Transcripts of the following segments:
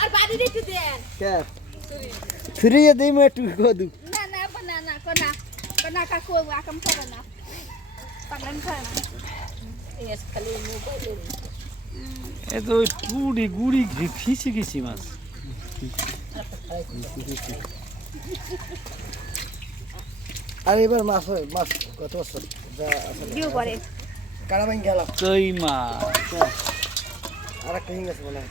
আর বাড়ি একটু দেন কে? ফিরিয়ে দিই মু একটু কদু না না না না কোনা কোনা কাকু আকাম করে না। করে না। এস খালি মোবাইলে। এ তো পুরি গুড়ি খিচি খিচি মাছ। আর এবার মাছ হয় মাছ কত বছর? যা আসলে দিও করে কারা ভাঙ গেলাম কই মাছ আর একটা হিং আছে মনে হয়।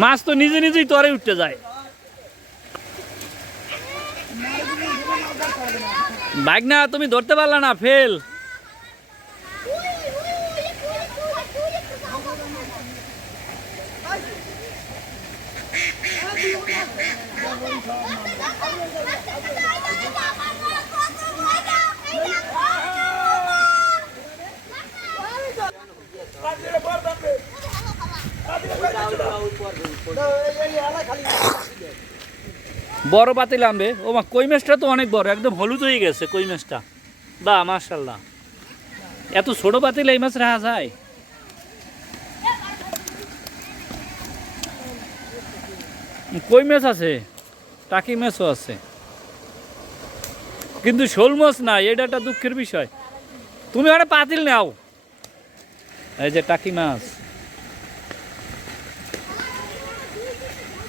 মাছ তো নিজে নিজেই তরে উঠতে যায়। বাইক না তুমি ধরতে পারলা না ফেল। বড় পাতিল আনবে। ও মা, কই মাছটা তো অনেক বড়, একদম হলুদ হয়ে গেছে কই মাছটা। বা মার্শাল্লাহ এত ছোট পাতিল এই মাছ রাখা যায়। কই মাছ আছে? টাকি মাছও আছে। কিন্তু শোল মাছ নাই, এটা একটা দুঃখের বিষয়। তুমি ওখানে পাতিল নাও। এই যে টাকি মাছ ওইটাও হয়েছে আমি ওই দেখতে পাবো পাতিলে দেই না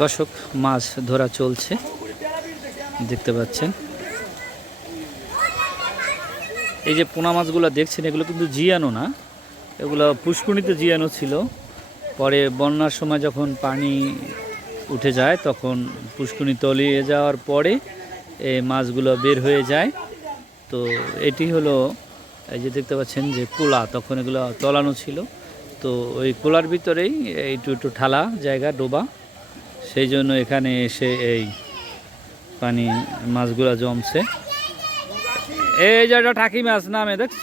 দর্শক, মাছ ধরা চলছে। দেখতে পাচ্ছেন। এই যে পোনা মাছগুলো দেখছেন, এগুলো কিন্তু জিয়ানো না। এগুলো পুষ্কুনিতে জিয়ানো ছিল। পরে বন্যার সময় যখন পানি উঠে যায়, তখন পুষ্কুনি তলিয়ে যাওয়ার পরে এই মাছগুলো বের হয়ে যায়। তো এটি হলো, এই যে দেখতে পাচ্ছেন যে কোলা, তখন এগুলো তলানো ছিল। তো ওই কোলার ভিতরেই একটু একটু ঠালা জায়গা, ডোবা। সেই জন্য এখানে এসে এই পানি মাছগুলো জমছে। এই একটা টাকি মাছ নামে দেখছ